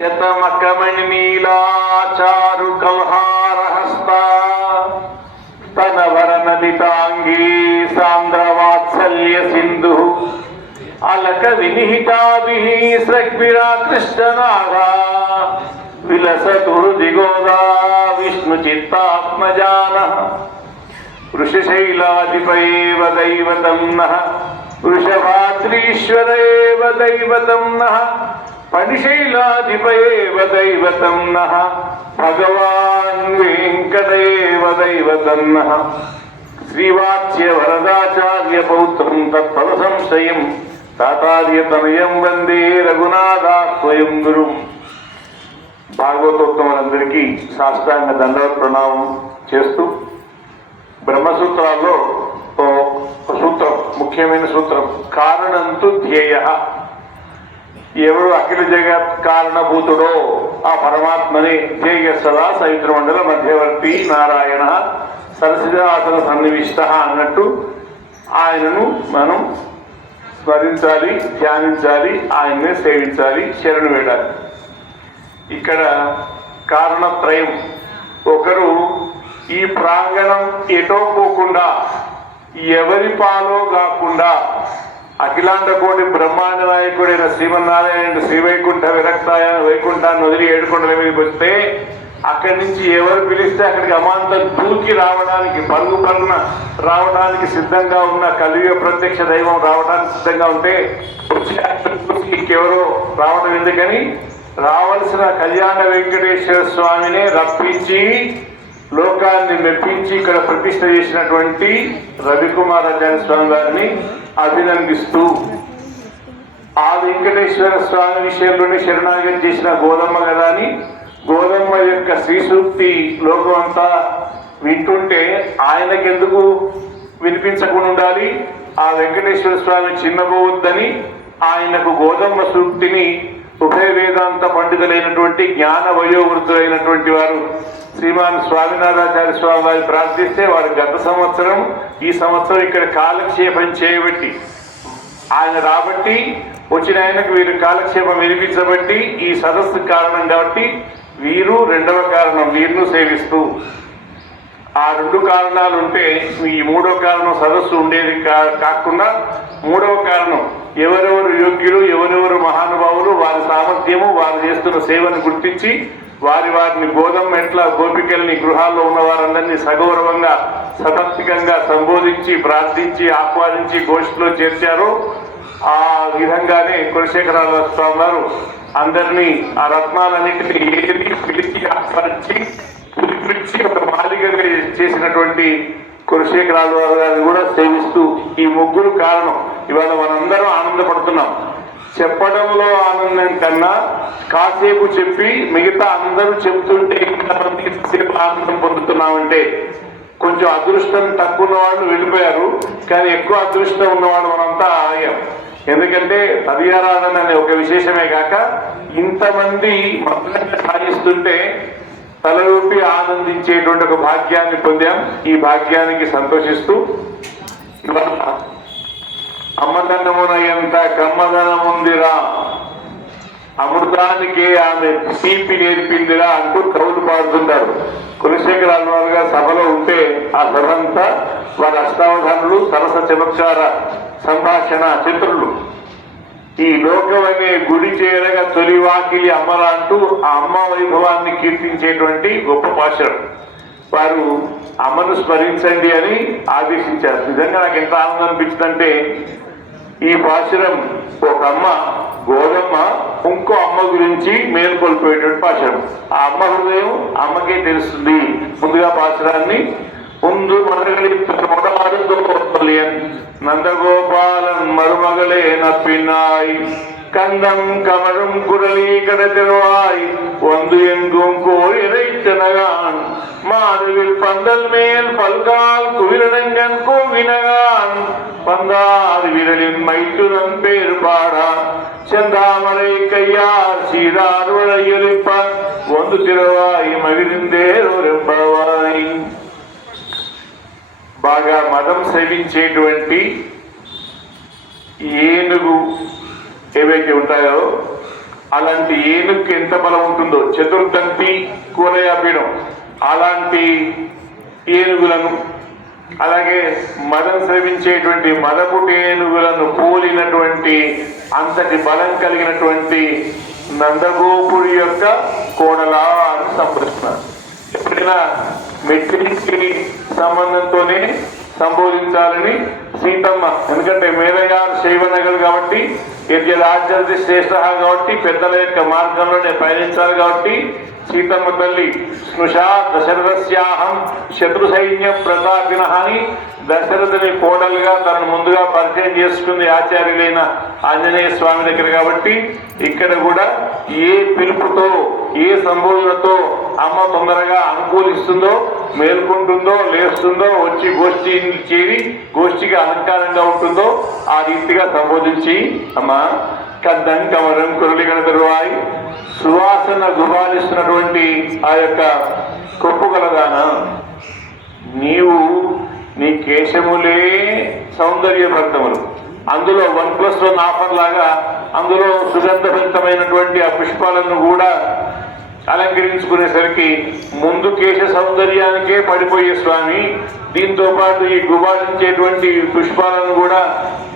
శతమకమణి నీలాచారు కల్హారహస్తా స్తనవర నదితాంగీ సాంద్రవాత్సల్య సింధు అలక వినిహితాభిః సగ్విరా కృష్ణనాగా విలసతు దిగోదా విష్ణు చిత్తాత్మజానః వృషశైలాధిపయేవ దైవతం నః వృషభాద్రీశ్వర ఏవ దైవతం నః పణిశైలాధిపయేవ దైవతం నః భగవాన్ వెంకటేవ దైవతం నః శ్రీవాచ్య వరదాచార్య పౌత్రం తత్పద సంశయం తాతార్యతనయం వందే రఘునాథాస్వయం గురుం. భాగవతోత్తములందరికీ సాష్టాంగ దండవత్ ప్రణామం చేస్తూ బ్రహ్మసూత్రాల్లో ఒక సూత్రం, ముఖ్యమైన సూత్రం, కారణంతు ధ్యేయ. ఎవరు అఖిల జగత్ కారణభూతుడో ఆ పరమాత్మని ధ్యేయ సదా సవిత్రమండల మధ్యవర్తి నారాయణ సరసిజాసన సన్నివిష్ట అన్నట్టు ఆయనను మనం స్మరించాలి, ధ్యానించాలి, ఆయన్నే సేవించాలి, శరణు వేడాలి. ఇక్కడ కారణత్రయం. ఒకరు ఈ ప్రాంగణం ఎటో పోకుండా, ఎవరి పాలో కాకుండా అఖిలాండ కోటి బ్రహ్మాండ నాయకుడైన శ్రీమన్నారాయణ శ్రీవైకుంఠ విరక్తాయన వైకుంఠాన్ని వదిలి ఏడుకొండల మీదకి వస్తే అక్కడి నుంచి ఎవరు పిలిస్తే అక్కడికి అమాంతం దూకి రావడానికి, పరుగు పరుగున రావడానికి సిద్ధంగా ఉన్న కలియుగ ప్రత్యక్ష దైవం రావడానికి సిద్ధంగా ఉంటే ఇంకెవరో రావడం ఎందుకని రావలసిన కళ్యాణ వెంకటేశ్వర స్వామినే రప్పించి లోకాన్ని మెప్పించి ఇక్కడ ప్రతిష్ఠ చేసినటువంటి రవికుమారాచార్య స్వామి గారిని అభినందిస్తూ ఆ వెంకటేశ్వర స్వామి విషయంలోనే శరణాగతి చేసిన గోదమ్మ కదా అని గోదమ్మ యొక్క శ్రీ సూక్తి లోకం అంతా వింటుంటే ఆయనకెందుకు వినిపించకుండా ఉండాలి? ఆ వెంకటేశ్వర స్వామి చిన్నబోవద్దని ఆయనకు గోదమ్మ సూక్తిని ఉభయ వేదాంత పండితులైనటువంటి జ్ఞాన వయోవృద్ధులైనటువంటి వారు శ్రీమాన్ స్వామినాథాచార్య స్వామి వారి ప్రార్థిస్తే వారు గత సంవత్సరం ఈ సంవత్సరం ఇక్కడ కాలక్షేపం చేయబట్టి ఆయన రాబట్టి వచ్చిన ఆయనకు వీరు కాలక్షేపం వినిపించబట్టి ఈ సదస్సు కారణం కాబట్టి వీరు రెండవ కారణం, వీరును సేవిస్తూ ఆ రెండు కారణాలు ఉంటే ఈ మూడో కారణం సదస్సు ఉండేది కాకుండా మూడవ కారణం ఎవరెవరు యోగ్యులు, ఎవరెవరు మహానుభావులు, వారి సామర్థ్యము, వారు చేస్తున్న సేవను గుర్తించి వారిని గోదమ్మ ఎట్లా గోపికల్ని గృహాల్లో ఉన్న వారందరినీ సగౌరవంగా సతత్వికంగా సంబోధించి ప్రార్థించి ఆహ్వానించి గోష్ఠిలో చేర్చారో ఆ విధంగానే కులశేఖరాల స్వామి వారు అందరినీ ఆ రత్నాలన్నింటినీ ఏది పిలిచి ఆహ్వానించి పిలిపించి ఒక మాలికగా చేసినటువంటి కులశేఖరాల వారు గారిని కూడా సేవిస్తూ ఈ ముగ్గురు కారణం ఇవాళ మనందరం ఆనందపడుతున్నాం. చెప్పడంలో ఆనందం కన్నా కాసేపు చెప్పి మిగతా అందరూ చెప్తుంటే ఇంతసేపు ఆనందం పొందుతున్నామంటే కొంచెం అదృష్టం తక్కువ ఉన్నవాళ్ళు వెళ్ళిపోయారు, కానీ ఎక్కువ అదృష్టం ఉన్నవాళ్ళు మనంతా ఆగాం. ఎందుకంటే పదియారాధన అనే ఒక విశేషమే కాక ఇంతమంది మొత్తంగా సాగిస్తుంటే తలరూపి ఆనందించేటువంటి ఒక భాగ్యాన్ని పొందాం. ఈ భాగ్యానికి సంతోషిస్తూ అమ్మదనమున ఎంత కమ్మదనముందిరా, అమృతానికే ఆమె తీపి నేర్పిందిరా అంటూ కవులు పాడుతుంటారు. కులశేఖరాల వారుగా సభలో ఉంటే ఆ సభంతా వారి అష్టావధానులు, సరస చమత్కార సంభాషణ చిత్రులు. ఈ లోకం అనే గుడి చేరగా తొలి వాకిలి అమ్మరా అంటూ ఆ అమ్మ వైభవాన్ని కీర్తించేటువంటి గొప్ప పాశురం. వారు అమ్మను స్మరించండి అని ఆదేశించారు. నిజంగా నాకు ఎంత ఆనందం అనిపించిందంటే ఈ పాశురం ఒక అమ్మ గోదమ్మ ఇంకో అమ్మ గురించి మేల్కొల్పోయేటువంటి పాశురం. ఆ అమ్మ హృదయం అమ్మకే తెలుస్తుంది. ముందుగా పాశురాన్ని ముందు నందగోపాలన్ మరుమగలే నప్పినాయి கந்தம் கமழும் குரலி கடத்திருவாய் ஒன்று எங்கும் கோழி இறைத்தனகான் மாதுவில் பந்தல் மேல் பல்கால் குவிலடங்கன் கோவினகான் பந்தாது விரலின் மைத்துனன் பேர் பாடான் செந்தாமரை கையார் சீரார் வளையொலிப்பான் ஒன்று తిరువాయి మగిరిందేరోరెంబవాయి. బాగా మదం సేవించేటువంటి ఏనుగు ఏవైతే ఉంటాయో అలాంటి ఏనుగుకి ఎంత బలం ఉంటుందో, చతుర్దంతి కూరయాపీడం అలాంటి ఏనుగులను, అలాగే మదం శ్రవించేటువంటి మదపుటి ఏనుగులను పోలినటువంటి అంతటి బలం కలిగినటువంటి నందగోపుడి యొక్క కోడలా అని సంబోధిస్తున్నారు. ఎప్పుడైనా మెట్టికి సంబంధంతోనే సంబోధించాలని సీతమ్మ, ఎందుకంటే మేనగారు శైవనగలు కాబట్టి, యజ్ఞరాజ్యది శ్రేష్ఠ కాబట్టి, పెద్దల యొక్క మార్గంలోనే పయనించాలి కాబట్టి సీతమ్మ తల్లి స్నుషా దశరథస్యాహం శత్రు సైన్య ప్రతాపిన అని దశరథుని కోడలుగా తనను ముందుగా పరిచయం చేసుకుంది ఆచార్యులైన ఆంజనేయ స్వామి దగ్గర. కాబట్టి ఇక్కడ కూడా ఏ పిలుపుతో, ఏ సంబోధనతో అమ్మ తొందరగా అనుకూలిస్తుందో, మేల్కొంటుందో, లేస్తుందో, వచ్చి గోష్ఠి చేరి గోష్ఠికి అలంకారంగా ఉంటుందో ఆ రీతిగా సంబోధించి, అమ్మ కద్దం కమరం కురళి గణపరువాయి సువాసన గుబాలిస్తున్నటువంటి ఆ యొక్క కొప్పు గలదాన, నీవు నీ కేశములే సౌందర్యభరితములు, అందులో 1+1 ఆఫర్ లాగా అందులో సుగంధభరితమైనటువంటి ఆ పుష్పాలను కూడా అలంకరించుకునేసరికి ముందు కేశ సౌందర్యానికే పడిపోయే స్వామి, దీంతో పాటు ఈ గుబాలించేటువంటి పుష్పాలను కూడా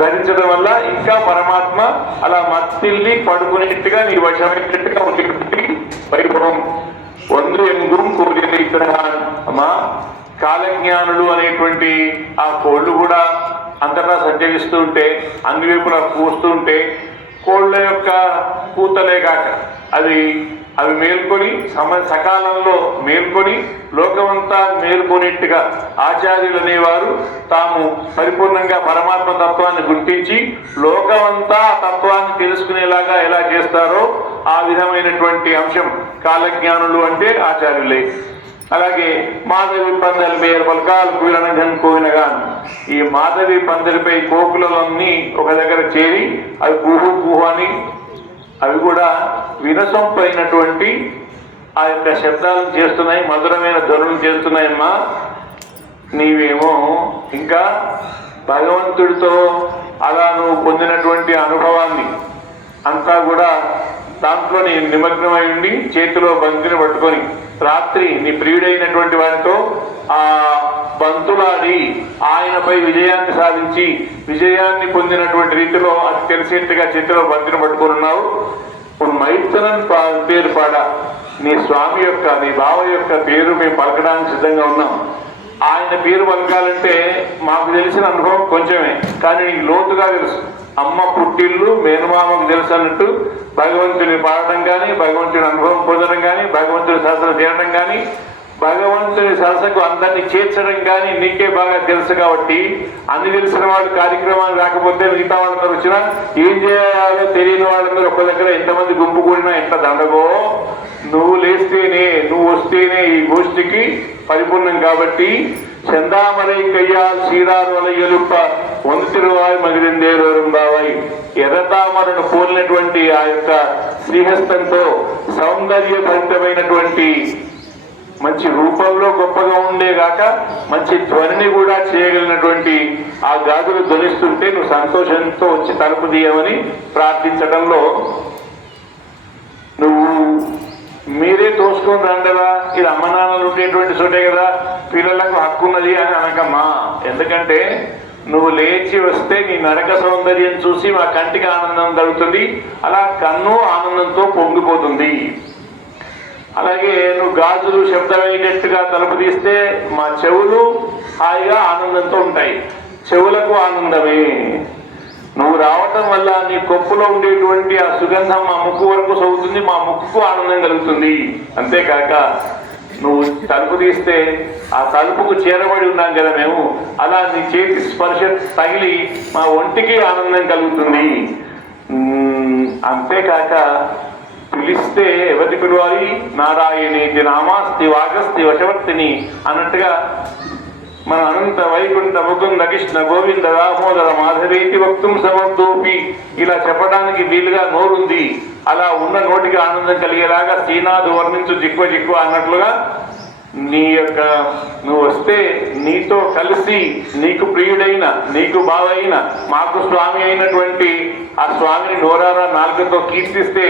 ధరించడం వల్ల ఇంకా పరమాత్మ అలా మత్తిల్లి పడుకునేట్టుగా నీ వశమైనట్టుగా ఉండేటువంటి వైభవం. వందు ఎంగుం కోరిన ఇక్కడ అమ్మా కాలజ్ఞానులు అనేటువంటి ఆ కోళ్ళు కూడా అంతటా సంచరిస్తూ ఉంటే, అన్ని వైపులా పూస్తూ ఉంటే, కోళ్ళ యొక్క పూతలే కాక అవి మేల్కొని సకాలంలో మేల్కొని లోకమంతా మేల్కొనేట్టుగా ఆచార్యులు అనేవారు తాము పరిపూర్ణంగా పరమాత్మ తత్వాన్ని గుర్తించి లోకమంతా ఆ తత్వాన్ని తెలుసుకునేలాగా ఎలా చేస్తారో ఆ విధమైనటువంటి అంశం కాలజ్ఞానులు అంటే ఆచార్యులే. అలాగే మాధవి పందెల మేర పలకాలు కూలనగన్ కోవినగా, ఈ మాధవి పందిరిపై కోకులన్నీ ఒక దగ్గర చేరి అవి కుహు కుహు అని అవి కూడా వినసొంపైనటువంటి ఆ యొక్క శబ్దాలను చేస్తున్నాయి, మధురమైన ధ్వనులు చేస్తున్నాయమ్మా. నీవేమో ఇంకా భగవంతుడితో అలా నువ్వు పొందినటువంటి అనుభవాన్ని అంతా కూడా దాంట్లో నీ నిమగ్నమై ఉండి చేతిలో బంతిని పట్టుకొని రాత్రి నీ ప్రియుడైనటువంటి వారితో ఆ బంతులాడి ఆయనపై విజయాన్ని సాధించి విజయాన్ని పొందినటువంటి రీతిలో అది తెలిసేట్టుగా చేతిలో బంతిని పట్టుకొని ఉన్నావు. మైత్రన్ పేరు పాడ నీ స్వామి యొక్క, నీ బావ యొక్క పేరు మేము పలకడానికి సిద్ధంగా ఉన్నాం. ఆయన పేరు పలకాలంటే మాకు తెలిసిన అనుభవం కొంచెమే, కానీ నీకు లోతుగా తెలుసు. అమ్మ పుట్టిల్లు మేనమామకు తెలుసు అన్నట్టు భగవంతుని పాడటం కానీ, భగవంతుని అనుభవం పొందడం కానీ, భగవంతుని సరసన చేరడం కానీ, భగవంతుని సరసకు అందరినీ చేర్చడం కానీ నీకే బాగా తెలుసు. కాబట్టి అన్ని తెలిసిన వాళ్ళు కార్యక్రమాలు రాకపోతే మిగతా వాళ్ళందరూ వచ్చినా ఏం చేయాలో తెలియని వాళ్ళందరూ ఒక్క దగ్గర ఎంతమంది గుంపు కూడినా ఎంత దండగో, నువ్వు లేస్తేనే, నువ్వు వస్తేనే ఈ గోష్ఠికి పరిపూర్ణం. కాబట్టి చందామలై కయ్యాల్ శ్రీరారు వలయ్యలుప్ప వంతిరువాయి మగిరిందేరోరం బావాయి, ఎర్రతామరను పోలినటువంటి ఆ యొక్క శ్రీహస్తంతో సౌందర్యభరితమైనటువంటి మంచి రూపంలో గొప్పగా ఉండేగాక మంచి ధ్వనిని కూడా చేయగలిగినటువంటి ఆ గాజులు ధ్వనిస్తుంటే నువ్వు సంతోషంతో వచ్చి తలుపు తీయమని ప్రార్థించడంలో నువ్వు మీరే తోసుకొని రండరా, ఇది అమ్మ నాన్నలు ఉండేటువంటి చోటే కదా, పిల్లలకు హక్కు ఉన్నది అని అనకమ్మా. ఎందుకంటే నువ్వు లేచి వస్తే నీ నరక సౌందర్యం చూసి మా కంటికి ఆనందం కలుగుతుంది, అలా కన్ను ఆనందంతో పొంగిపోతుంది. అలాగే నువ్వు గాజులు శబ్దమయ్యేటట్టుగా తలుపు తీస్తే మా చెవులు హాయిగా ఆనందంతో ఉంటాయి, చెవులకు ఆనందమే. నువ్వు రావటం వల్ల నీ కొప్పులో ఉండేటువంటి ఆ సుగంధం మా ముక్కు వరకు సౌతుంది, మా ముక్కుకు ఆనందం కలుగుతుంది. అంతేకాక నువ్వు తలుపు తీస్తే ఆ తలుపుకు చేరబడి ఉన్నాం కదా మేము, అలా నీ చేతి స్పర్శ తగిలి మా ఒంటికి ఆనందం కలుగుతుంది. అంతేకాక పిలిస్తే ఎవరిని పిలవాలి, నారాయణేతి నామాస్తి వాగస్తి వశవర్తిని అన్నట్టుగా మన అనంత వైకుంఠ ముకుంద కృష్ణ గోవింద దామోదర మాధవేతి వక్తుం సమర్థోపి ఇలా చెప్పడానికి వీలుగా నోరుంది. అలా ఉన్న నోటికి ఆనందం కలిగేలాగా శ్రీనాథ్ వర్ణించు జిక్వ జిక్వ అన్నట్లుగా నువ్వు వస్తే నీతో కలిసి నీకు ప్రియుడైన నీకు బావైన మాకు స్వామి అయినటువంటి ఆ స్వామిని నోరారా నాలుకతో కీర్తిస్తే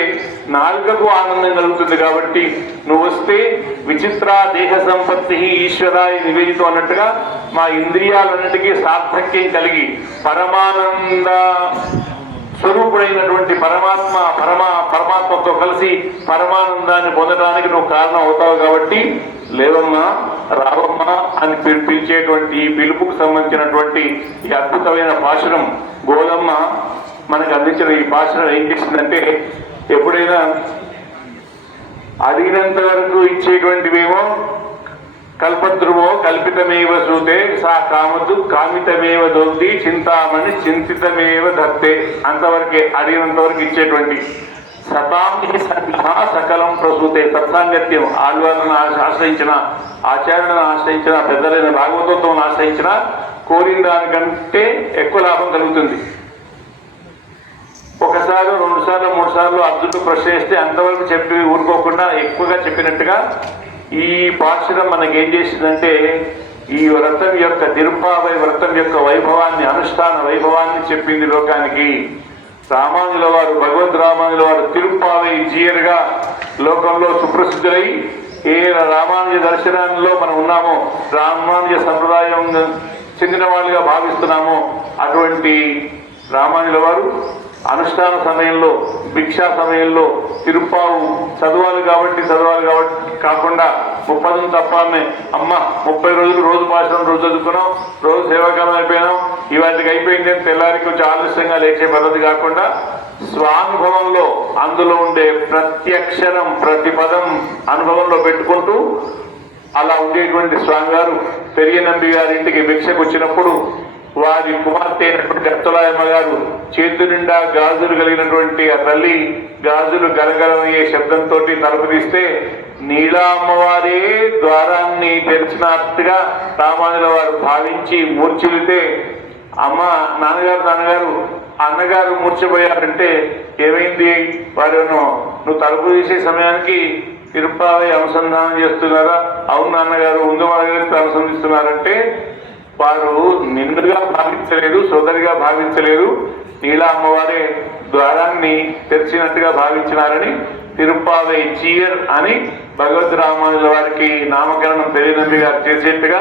నాలుకకు ఆనందం కలుగుతుంది. కాబట్టి నువ్వు వస్తే విచిత్ర దేహ సంపత్తి ఈశ్వరాయ నివేదితం అన్నట్టుగా మా ఇంద్రియాలన్నిటికీ సార్థక్యం కలిగి పరమానంద స్వరూపుడైనటువంటి పరమాత్మతో కలిసి పరమానందాన్ని పొందడానికి నువ్వు కారణం అవుతావు. కాబట్టి లేవమ్మా రావమ్మా అని పిలిచేటువంటి ఈ పిలుపుకు సంబంధించినటువంటి ఈ అద్భుతమైన భాషణం గోదమ్మ మనకు అందించిన ఈ భాషణం ఏం చేసిందంటే, ఎప్పుడైనా అడిగినంత వరకు ఇచ్చేటువంటివేమో కల్పద్రువో కల్పితమేవ సూతే సా కామదు కామితమేవ దొద్ది చింతామణి చింతితమేవ దత్తే, అంతవరకే అడిగినంత వరకు ఇచ్చేటువంటి సతాంగి సకలం ప్రసూతే. సత్సాంగత్యం ఆళ్వాలను ఆశ్రయించిన ఆచార్యులను ఆశ్రయించిన పెద్దలైన భాగవతంతో ఆశ్రయించిన కోరిన దానికంటే ఎక్కువ లాభం కలుగుతుంది. ఒకసారి 2 సార్లు 3 సార్లు అర్జునుడు ప్రశ్న వేస్తే అంతవరకు చెప్పి ఊరుకోకుండా ఎక్కువగా చెప్పినట్టుగా ఈ పాఠశాల మనకేం చేసిందంటే ఈ వ్రతం యొక్క తిరుప్పావై వ్రతం యొక్క వైభవాన్ని అనుష్ఠాన వైభవాన్ని చెప్పింది లోకానికి. రామానుజుల వారు భగవద్ రామానుజుల వారు తిరుప్పావై జీయర్గా లోకంలో సుప్రసిద్ధులై ఏ రామానుజ దర్శనంలో మనం ఉన్నామో రామానుజ సంప్రదాయం చెందిన వాళ్ళుగా భావిస్తున్నామో అటువంటి రామానుజుల వారు అనుష్ఠాన సమయంలో భిక్షా సమయంలో తిరుప్పావు చదవాలి కాబట్టి కాకుండా 30 తప్పాలని అమ్మ 30 రోజులు రోజు భాషను రోజు చదువుకున్నాం, రోజు సేవాకాలం అయిపోయినాం, ఇవాటికి అయిపోయింది అని తెల్లారికి కొంచెం ఆలస్యంగా లేచే పద్ధతి కాకుండా స్వానుభవంలో అందులో ఉండే ప్రతి అక్షరం ప్రతి పదం అనుభవంలో పెట్టుకుంటూ అలా ఉండేటువంటి స్వామి గారు పెరియనంబి గారి ఇంటికి భిక్షకు వచ్చినప్పుడు వారి కుమార్తె అయినటువంటి అత్తలాయమ్మ గారు చేతు నిండా గాజులు కలిగినటువంటి ఆ తల్లి గాజులు గలగలమయ్యే శబ్దంతో తలుపు తీస్తే నీలా అమ్మవారే ద్వారాన్ని తెరిచినట్టుగా రామానుజుల వారు భావించి మూర్ఛిల్లితే అమ్మ నాన్నగారు అన్నగారు మూర్ఛపోయారంటే ఏమైంది, వారేమో నువ్వు తలుపు తీసే సమయానికి తిరుప్పావై అనుసంధానం చేస్తున్నారా? అవును నాన్నగారు ముందు అనుసంధిస్తున్నారంటే వారు నిన్నుగా భావించలేదు, సోదరిగా భావించలేదు, నీలా అమ్మవారే ద్వారాన్ని తెరిచినట్టుగా భావించినారని తిరుప్పావై జీయర్ అని భగవద్ రామానుజుల వారికి నామకరణం పెరియనంబి గారు చేసేట్టుగా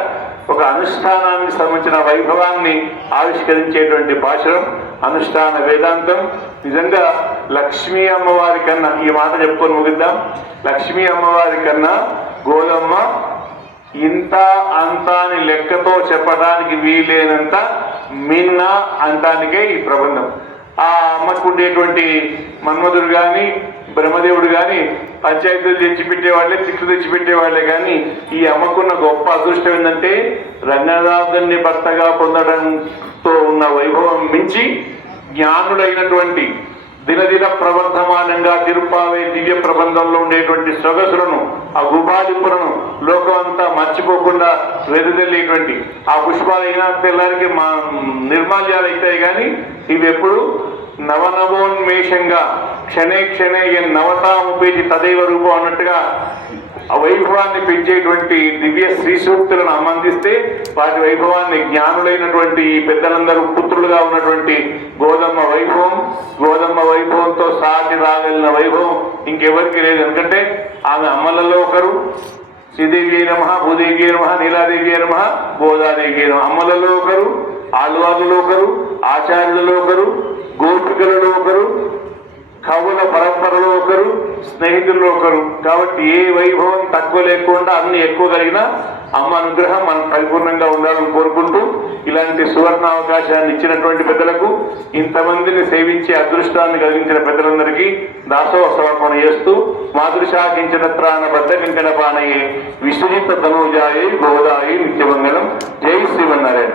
ఒక అనుష్ఠానానికి సంబంధించిన వైభవాన్ని ఆవిష్కరించేటువంటి భాషణం అనుష్ఠాన వేదాంతం. నిజంగా లక్ష్మీ అమ్మవారి కన్నా, ఈ మాట చెప్పుకొని ముగిద్దాం, లక్ష్మీ అమ్మవారి కన్నా గోదమ్మ ఇంత అంత అని లెక్కతో చెప్పడానికి వీలైనంత మిన్న అంటానికే ఈ ప్రబంధం. ఆ అమ్మకు ఉండేటువంటి మన్మధుడు కానీ బ్రహ్మదేవుడు కానీ పంచాయతీలు తెచ్చిపెట్టేవాళ్లే, తిట్లు తెచ్చిపెట్టేవాళ్లే. కానీ ఈ అమ్మకున్న గొప్ప అదృష్టం ఏంటంటే రంగనాథుని భర్తగా పొందడంతో ఉన్న వైభవం మించి జ్ఞానుడైనటువంటి దినదిన ప్రవర్ధమానంగా తిరుప్పావై దివ్య ప్రబంధంలో ఉండేటువంటి సొగసులను ఆ గుబాలిపులను లోకమంతా మర్చిపోకుండా వెదజల్లేటువంటి ఆ పుష్పాలైనా తెల్లారికి నిర్మాల్యాలు అవుతాయి. కానీ ఇవి ఎప్పుడు నవనవోన్మేషంగా క్షణే క్షణే నవతాముపేటి తదైవ రూపం అన్నట్టుగా ఆ వైభవాన్ని పెంచేటువంటి దివ్య శ్రీ సూక్తులను అందిస్తే వాటి వైభవాన్ని జ్ఞానులైనటువంటి పెద్దలందరూ పుత్రులుగా ఉన్నటువంటి గోదమ్మ వైభవంతో సాటి రాగలిగిన వైభవం ఇంకెవరికి లేదు. ఎందుకంటే ఆమె అమ్మలలో ఒకరు శ్రీదేవి నమ, భూదేవి నమ, నీలాదేవి నమ, గోదాదేవి నమ. అమ్మలలో ఒకరు, ఆళ్వార్లలో ఒకరు, ఆచార్యులలో ఒకరు, గోపికలలో ఒకరు, కవుల పరంపరలో ఒకరు, స్నేహితుల్లో ఒకరు. కాబట్టి ఏ వైభవం తక్కువ లేకుండా అన్ని ఎక్కువ కలిగిన అమ్మ అనుగ్రహం మనం పరిపూర్ణంగా ఉండాలని కోరుకుంటూ ఇలాంటి సువర్ణ అవకాశాన్ని ఇచ్చినటువంటి పెద్దలకు, ఇంతమందిని సేవించే అదృష్టాన్ని కలిగించిన పెద్దలందరికీ దాసోహ సమర్పణ చేస్తూ మాతృశాకించిన త్రాణ బద్ద కింకణ పానయే విశ్వజిత తనూజాయే గోదాయి నిత్యమంగళం. జై శ్రీమన్నారాయణ.